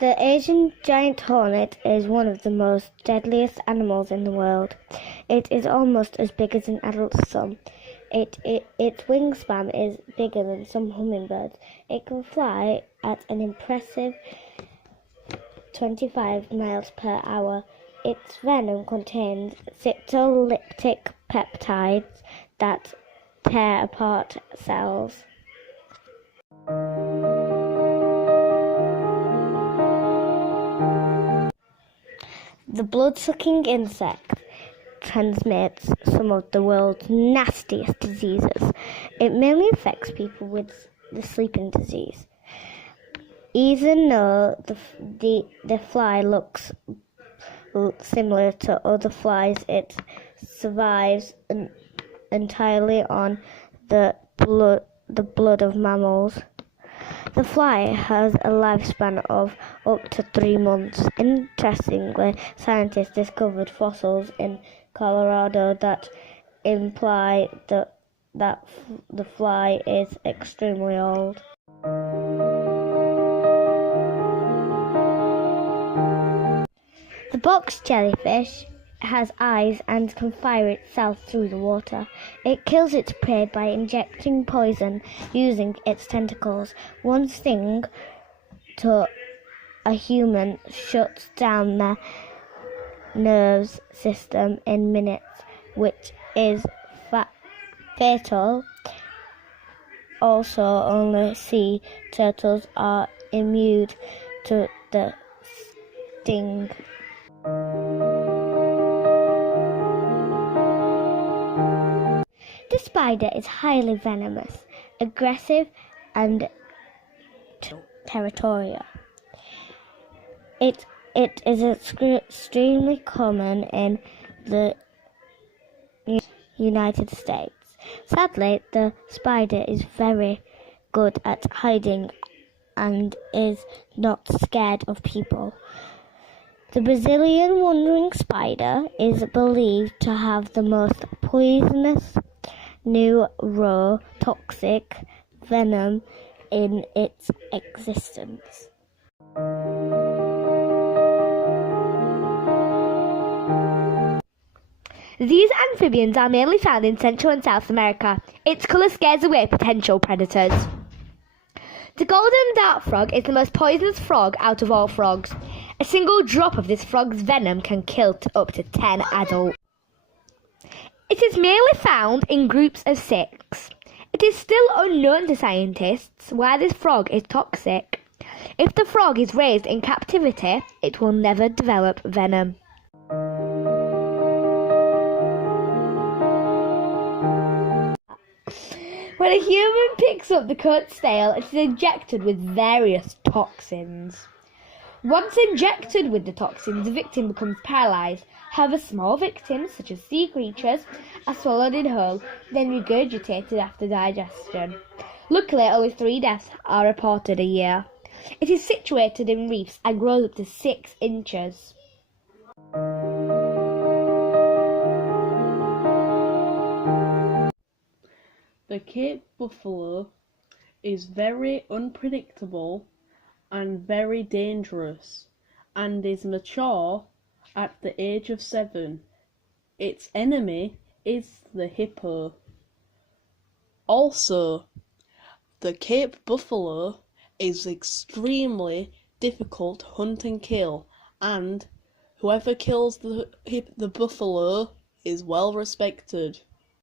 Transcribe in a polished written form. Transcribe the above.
The Asian giant hornet is one of the most deadliest animals in the world. It is almost as big as an adult thumb. Its wingspan is bigger than some hummingbirds. It can fly at an impressive 25 miles per hour. Its venom contains cytolytic peptides that tear apart cells. The blood-sucking insect transmits some of the world's nastiest diseases. It mainly affects people with the sleeping disease. Even though the fly looks similar to other flies, it survives entirely on the blood of mammals. The fly has a lifespan of up to 3 months. Interestingly, scientists discovered fossils in Colorado that imply that the fly is extremely old. The box jellyfish has eyes and can fire itself through the water. It kills its prey by injecting poison using its tentacles. One sting to a human shuts down their nervous system in minutes, which is fatal. Also, only sea turtles are immune to the sting. The spider is highly venomous, aggressive, and territorial. It is extremely common in the United States. Sadly, the spider is very good at hiding and is not scared of people. The Brazilian wandering spider is believed to have the most poisonous neurotoxic venom in its existence. These amphibians are mainly found in Central and South America. Its colour scares away potential predators. The golden dart frog is the most poisonous frog out of all frogs. A single drop of this frog's venom can kill up to 10 adults. It is mainly found in groups of 6. It is still unknown to scientists why this frog is toxic. If the frog is raised in captivity, it will never develop venom. When a human picks up the curt's tail, it is injected with various toxins. Once injected with the toxins, the victim becomes paralysed. However, small victims, such as sea creatures, are swallowed in whole, then regurgitated after digestion. Luckily, only 3 deaths are reported a year. It is situated in reefs and grows up to 6 inches. The Cape buffalo is very unpredictable and very dangerous, and is mature at the age of 7. Its enemy is the hippo. Also, the Cape buffalo is extremely difficult to hunt and kill, and whoever kills the buffalo is well respected.